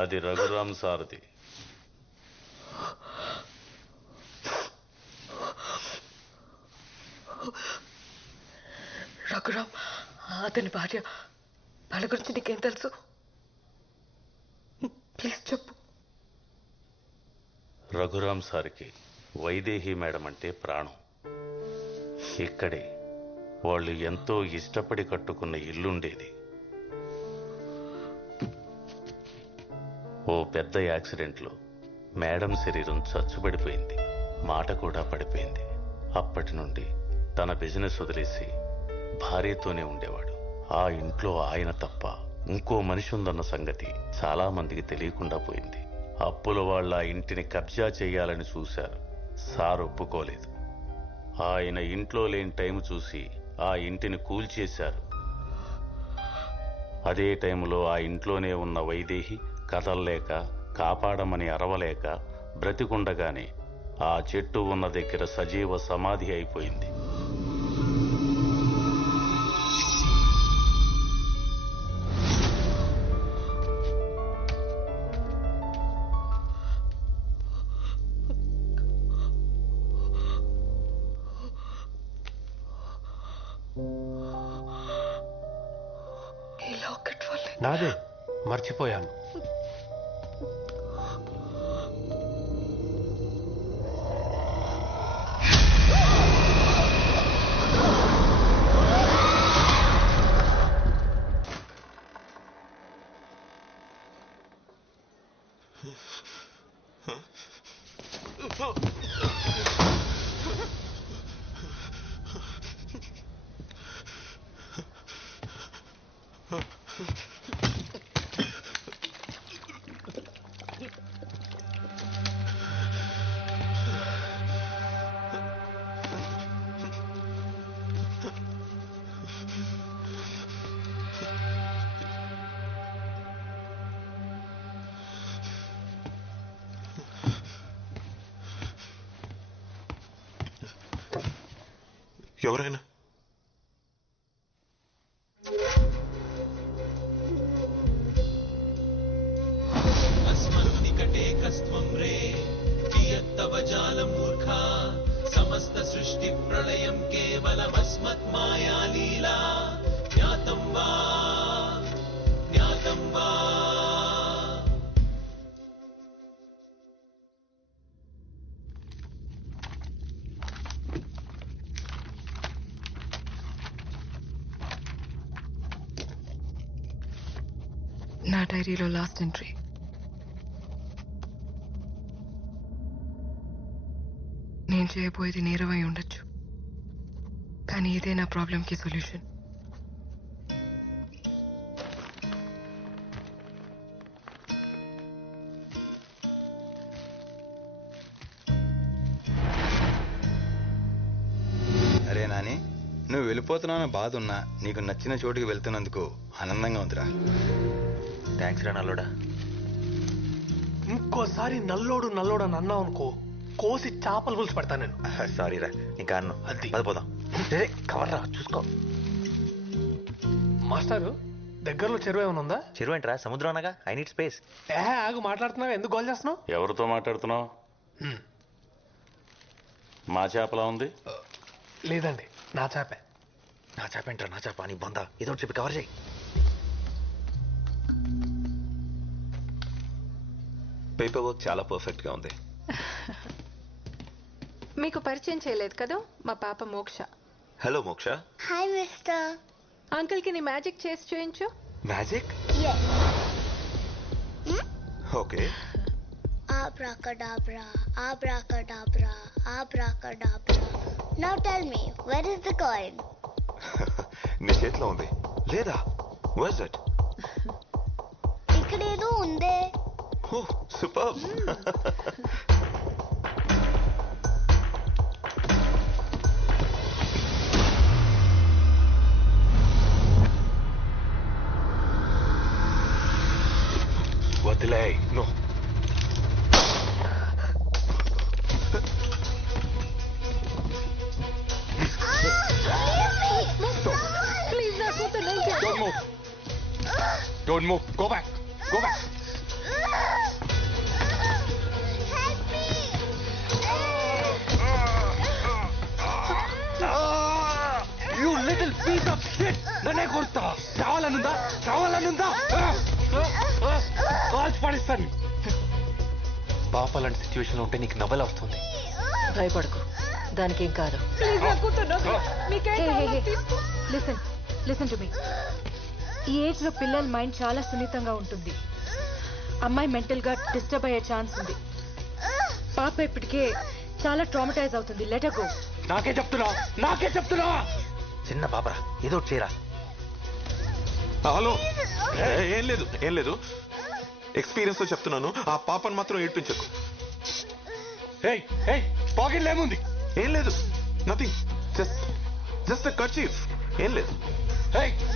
అది రఘురామ్ సారథి. రఘురామ్ అతని భార్య. వాళ్ళ గురించి నీకేం తెలుసు? ప్లీజ్ చెప్పు. రఘురామ్ సార్కి వైదేహి మేడం అంటే ప్రాణం. ఇక్కడే వాళ్ళు ఎంతో ఇష్టపడి కట్టుకున్న ఇల్లుండేది. ఓ పెద్ద యాక్సిడెంట్లో మేడం శరీరం చచ్చుబడిపోయింది, మాట కూడా పడిపోయింది. అప్పటి నుండి తన బిజినెస్ వదిలేసి భార్యతోనే ఉండేవాడు. ఆ ఇంట్లో ఆయన తప్ప ఇంకో మనిషి ఉందన్న సంగతి చాలా మందికి తెలియకుండా పోయింది. అప్పుల వాళ్ళ ఇంటిని కబ్జా చేయాలని చూశారు. సార్ ఒప్పుకోలేదు. ఆయన ఇంట్లో లేని టైం చూసి ఆ ఇంటిని కూల్చేశారు. అదే టైంలో ఆ ఇంట్లోనే ఉన్న వైదేహి కదల్లేక, కాపాడమని అరవలేక బ్రతికుండగానే ఆ చెట్టు ఉన్న దగ్గర సజీవ సమాధి అయిపోయింది. నాదే, మర్చిపోయాను. ఎవరైనా अस्मन्निकटे कस्त्वं रे कियत्तव जालमूर्खा समस्त सृष्टि प्रलयं केवलमस्मत्माया लीला ज्ञातं वा ज्ञातं वा. నా డైరీలో లాస్ట్ ఎంట్రీ. నేను చేయబోయేది నేరమై ఉండొచ్చు, కానీ ఇదే నా ప్రాబ్లంకి సొల్యూషన్. అరే నాని, నువ్వు వెళ్ళిపోతున్నావు బాధ ఉన్నా నీకు నచ్చిన చోటుకి వెళ్తున్నందుకు ఆనందంగా ఉందిరా. థ్యాంక్స్ రా నల్లోడా. ఇంకోసారి నల్లోడు నల్లోడు అని అన్నావు అనుకో, కోసి చేపలు పులుసు పెడతాను నేను. సారీ రా, ఇంకా అన్ను. అది పదిపోదాం. కవర్ రా, చూసుకో. మాస్టారు, దగ్గరలో చెరువు ఏమైనా ఉందా? చెరువు ఏంట్రా, సముద్రం అనగా. I need space. ఆగు, మాట్లాడుతున్నావు, ఎందుకు గోల్ చేస్తున్నావు? ఎవరితో మాట్లాడుతున్నావు? మా చేపలా ఉంది? లేదండి, నా చేపే. నా చేప ఏంట్రా, నా చేప నీ బొంద. ఏదో ఒకటి చెప్పి కవర్ చేయి. పేపర్ వర్క్ చాలా పర్ఫెక్ట్ గా ఉంది. మీకు పరిచయం చేయలేదు కదా, మా పాప మోక్ష. హలో మోక్ష. Hi mister. అంకుల్ కి నీ మ్యాజిక్ చేసి చూయించు. Magic? Okay. Abracadabra, abracadabra, abracadabra. Now tell me, where is the coin? నీ చేతిలో ఉంది లేదా? Where's it? ఇక్కడేదో ఉందే. Oh, superb. వదిలే. No. ప్లీజ్ నా కూతురు. Don't move. Don't move. Go back. Go back. కొడతావా? కావాలనుందా కాల్చి పడిస్తాను. పాప లాంటి సిచ్యువేషన్ లో ఉంటే నీకు నవ్వలా వస్తుంది. భయపడకు, దానికి ఏం కాదు. Listen to me. ఈ ఏజ్ లో పిల్లల మైండ్ చాలా సున్నితంగా ఉంటుంది. అమ్మాయి మెంటల్ గా డిస్టర్బ్ అయ్యే ఛాన్స్ ఉంది. పాప ఇప్పటికే చాలా ట్రామటైజ్ అవుతుంది. Letter go. నాకే చెప్తున్నా. చిన్న పాపరా, ఏదో ఒకటి చేయరా. హలో, ఏం లేదు ఎక్స్పీరియన్స్ తో చెప్తున్నాను. ఆ పాపను మాత్రం ఏడ్పించకు. పాకెట్లో ఏముంది? ఏం లేదు, నథింగ్, జస్ట్ కర్చీఫ్. ఏం లేదు.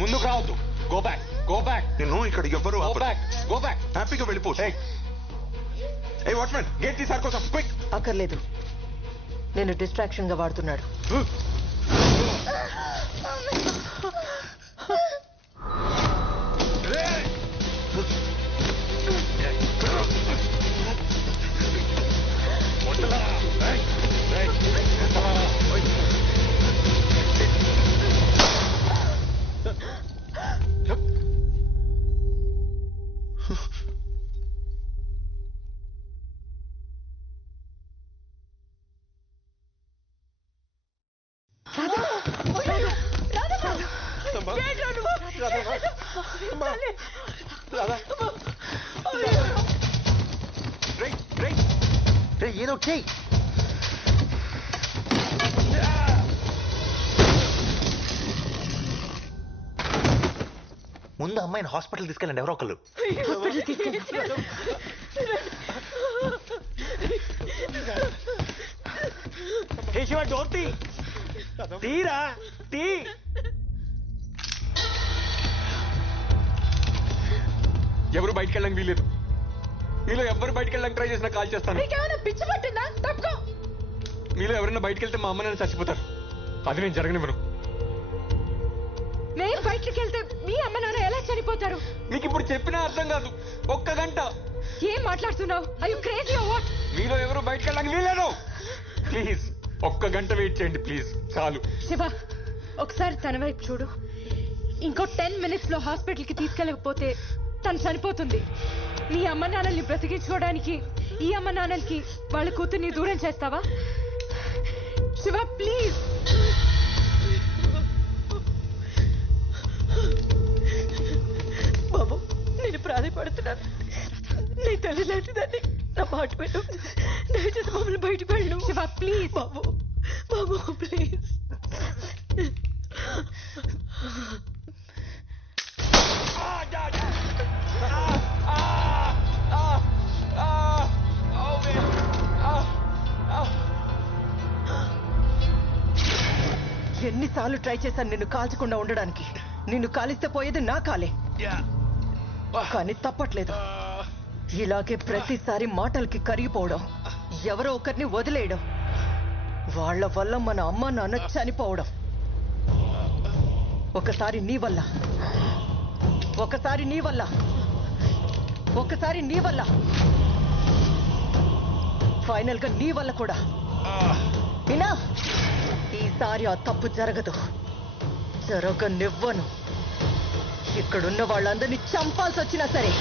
ముందుకు రావద్దు. Go back. నేను ఇక్కడ ఎవ్వరు గో బ్యాక్. హ్యాపీగా వెళ్ళిపో. ఏ వాచ్మెన్, గేట్ తీసారు కోసం క్విక్. అక్కర్లేదు, నేను డిస్ట్రాక్షన్ గా వాడుతున్నాడు. ఏదో ఒకటి చెయ్యి. ముందు అమ్మాయిని హాస్పిటల్ తీసుకెళ్ళండి ఎవరో ఒకళ్ళు. ఎవరు బయటికి వెళ్ళడానికి వీలేదు. మీలో ఎవరు బయటికి వెళ్ళడానికి ట్రై చేసినా కాల్ చేస్తాను. పిచ్చి పట్టిందా? తప్పుకో. మీలో ఎవరైనా బయటికి వెళ్తే మా అమ్మ నాన్న చచ్చిపోతారు. అది నేను జరగనివ్వను. నేను బయటికి వెళ్తే మీ అమ్మ నాన్న ఎలా చనిపోతారు? మీకు ఇప్పుడు చెప్పినా అర్థం కాదు. ఒక్క గంట. ఏం మాట్లాడుతున్నావు? Are you crazy or what? మీలో ఎవరు బయటికి వెళ్ళడానికి వీలేదు. ప్లీజ్ ఒక్క గంట వెయిట్ చేయండి ప్లీజ్, చాలు. శివ, ఒకసారి తన వైపు చూడు. ఇంకో 10 minutes లో హాస్పిటల్ కి తీసుకెళ్ళకపోతే తను చనిపోతుంది. నీ అమ్మ నాన్నల్ని బ్రతికించుకోవడానికి ఈ అమ్మ నాన్నలకి వాళ్ళ కూతుర్ని దూరం చేస్తావా? శివ ప్లీజ్. బాబు, నేను ప్రాధాయపడుతున్నాను. నీ తల్లి లాంటి దాన్ని, నా మాట పెట్టు. దయచేసి మమ్మల్ని బయటకు వెళ్ళు. శివ ప్లీజ్. Babu please. ఎన్నిసార్లు ట్రై చేశాను నిన్ను కాల్చకుండా ఉండడానికి. నిన్ను కాలిస్తే పోయేది నా కాలే, కానీ తప్పట్లేదు. ఇలాగే ప్రతిసారి మాటలకి కరిగిపోవడం, ఎవరో ఒకరిని వదిలేయడం, వాళ్ళ వల్ల మన అమ్మ నాన్న చనిపోవడం. ఒకసారి నీ వల్ల, ఒకసారి నీ వల్ల, ఒకసారి నీ వల్ల, ఫైనల్ గా నీ వల్ల కూడా. వినా, ఈసారి ఆ తప్పు జరగదు, జరగనివ్వను. ఇక్కడున్న వాళ్ళందరినీ చంపాల్సి వచ్చినా సరే.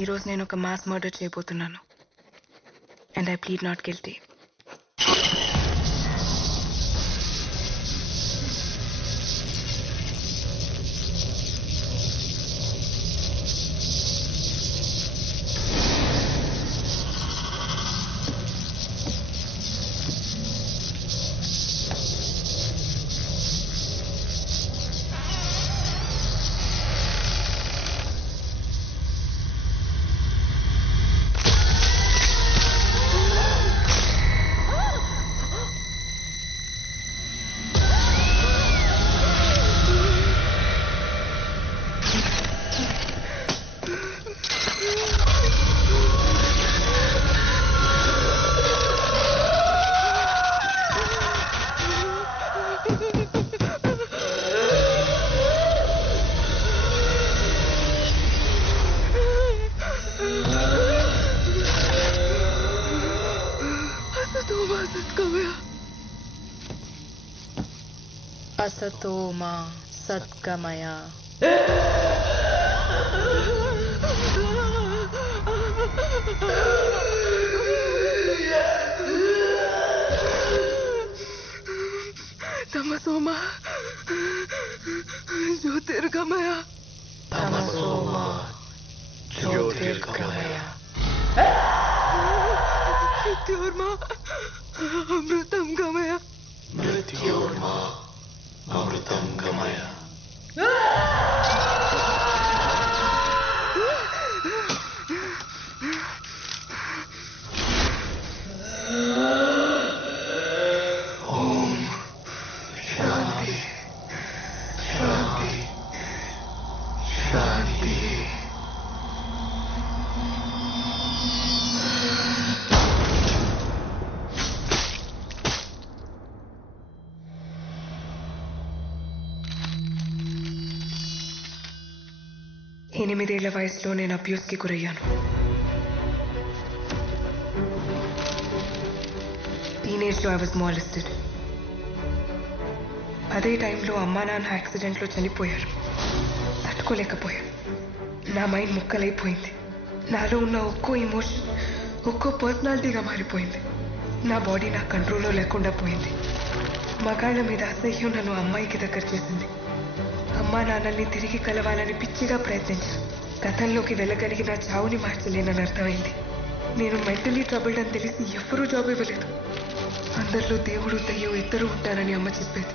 ఈరోజు నేను ఒక మాస్ మర్డర్ చేయబోతున్నాను. And I plead not guilty. असतो मा सद्गमय तमसो मा ज्योतिर्गमय तमसो मा ज्योतिर्गमय मृत्योर्मा अमृतं गमय मृत्योर्मा अमृतं गमय ఎనిమిదేళ్ల వయసులో నేను అబ్యూస్కి గురయ్యాను. టీనేజ్లో ఐ వాజ్ మాలెస్టెడ్. అదే టైంలో అమ్మా నాన్న యాక్సిడెంట్లో చనిపోయారు. తట్టుకోలేకపోయాను. నా మైండ్ ముక్కలైపోయింది. నాలో ఉన్న ఒక్కో ఎమోషన్ ఒక్కో పర్సనాలిటీగా మారిపోయింది. నా బాడీ నా కంట్రోల్లో లేకుండా పోయింది. మగాళ్ళ మీద అసహ్యం నన్ను అమ్మాయికి దగ్గర చేసింది. అమ్మా నాన్నల్ని తిరిగి కలవాలని పిచ్చిగా ప్రయత్నించాను. గతంలోకి వెళ్ళగలిగిన చావుని మార్చలేనని అర్థమైంది. నేను మెంటలీ ట్రబుల్డ్ అని తెలిసి ఎవ్వరూ జాబ్ ఇవ్వలేదు. అందరిలో దేవుడు దెయ్యం ఇద్దరు ఉంటారని అమ్మ చెప్పేది.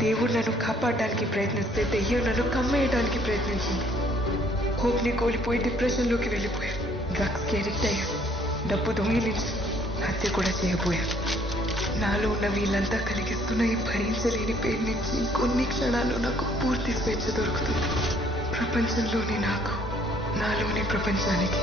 దేవుడు నన్ను కాపాడడానికి ప్రయత్నిస్తే దెయ్యం నన్ను కమ్మేయడానికి ప్రయత్నించింది. హోప్ని కోల్పోయి డిప్రెషన్లోకి వెళ్ళిపోయాను. డ్రగ్స్కి అడిక్ట్ అయ్యాను. డబ్బు దొంగిలించి హత్య కూడా చేయబోయాను. నాలో ఉన్న వీళ్ళంతా కలిగిస్తున్న ఈ భరించలేని పేరు నుంచి కొన్ని క్షణాల్లో నాకు పూర్తి స్వేచ్ఛ దొరుకుతుంది. ప్రపంచంలోని నాకు, నాలోని ప్రపంచానికి